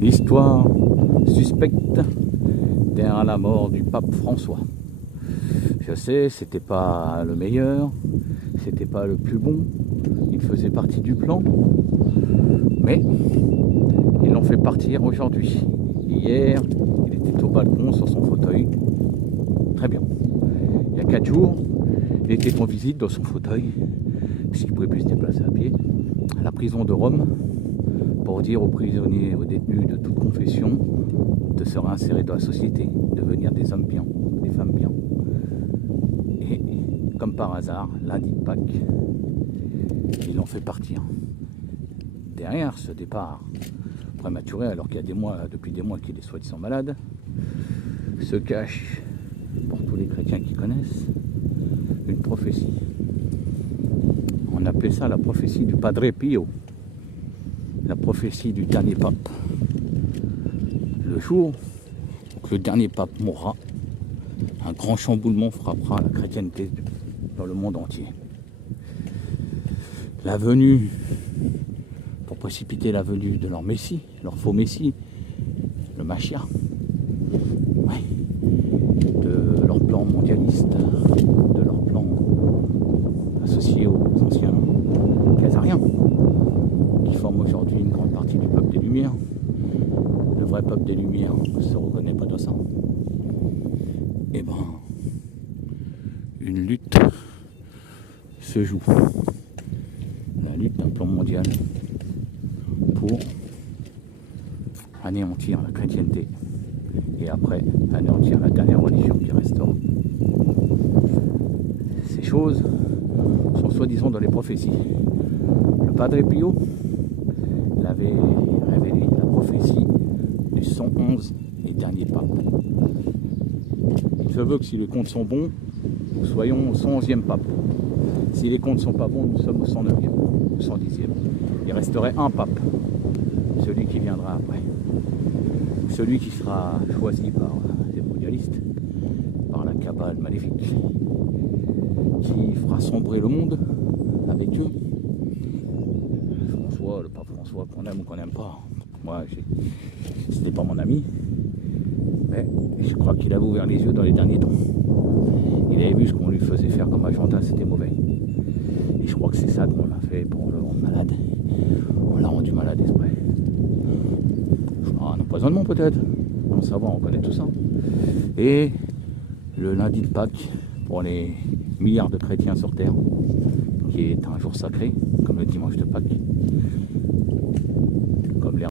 L'histoire suspecte derrière la mort du pape François. Je sais, c'était pas le meilleur, c'était pas le plus bon, il faisait partie du plan, mais ils l'ont fait partir aujourd'hui. Hier, il était au balcon sur son fauteuil. Très bien. Il y a 4 jours, il était en visite dans son fauteuil, puisqu'il ne pouvait plus se déplacer à pied, à la prison de Rome, pour dire aux prisonniers, aux détenus de toute confession, de se réinsérer dans la société, de devenir des hommes bien, des femmes bien. Et comme par hasard, lundi de Pâques, ils l'ont fait partir. Derrière ce départ prématuré, alors qu'il y a depuis des mois qu'il est soi-disant malade, se cache, pour tous les chrétiens qui connaissent, une prophétie. On appelait ça la prophétie du Padre Pio, la prophétie du dernier pape. Le jour où le dernier pape mourra, un grand chamboulement frappera la chrétienté dans le monde entier. La venue, pour précipiter la venue de leur messie, leur faux messie, le Machia, de leur plan mondialiste, de leur plan associé aux anciens Khazariens, qui forment aujourd'hui une grande partie du peuple des Lumières. Le vrai peuple des Lumières ne se reconnaît pas dans ça. Et ben, une lutte se joue. La lutte d'un plan mondial pour anéantir la chrétienté et après anéantir la dernière religion qui restera. Ces choses sont soi-disant dans les prophéties. Le Padre Pio l'avait révélé, la prophétie du 111 et dernier pape. Il se veut que si les comptes sont bons, nous soyons au 111e pape. Si les comptes ne sont pas bons, nous sommes au 109e, au 110e. Il resterait un pape, celui qui viendra après. Celui qui sera choisi par les mondialistes, par la cabale maléfique, qui fera sombrer le monde avec eux. François, le pape François, qu'on aime ou qu'on n'aime pas. Moi, c'était pas mon ami, mais je crois qu'il avait ouvert les yeux dans les derniers temps. Il avait vu ce qu'on lui faisait faire comme agenda, c'était mauvais. Et je crois que c'est ça qu'on l'a fait pour le rendre malade. On l'a rendu malade exprès. Un empoisonnement peut-être, on savoir, on connaît tout ça. Et le lundi de Pâques, pour les milliards de chrétiens sur Terre, qui est un jour sacré, comme le dimanche de Pâques,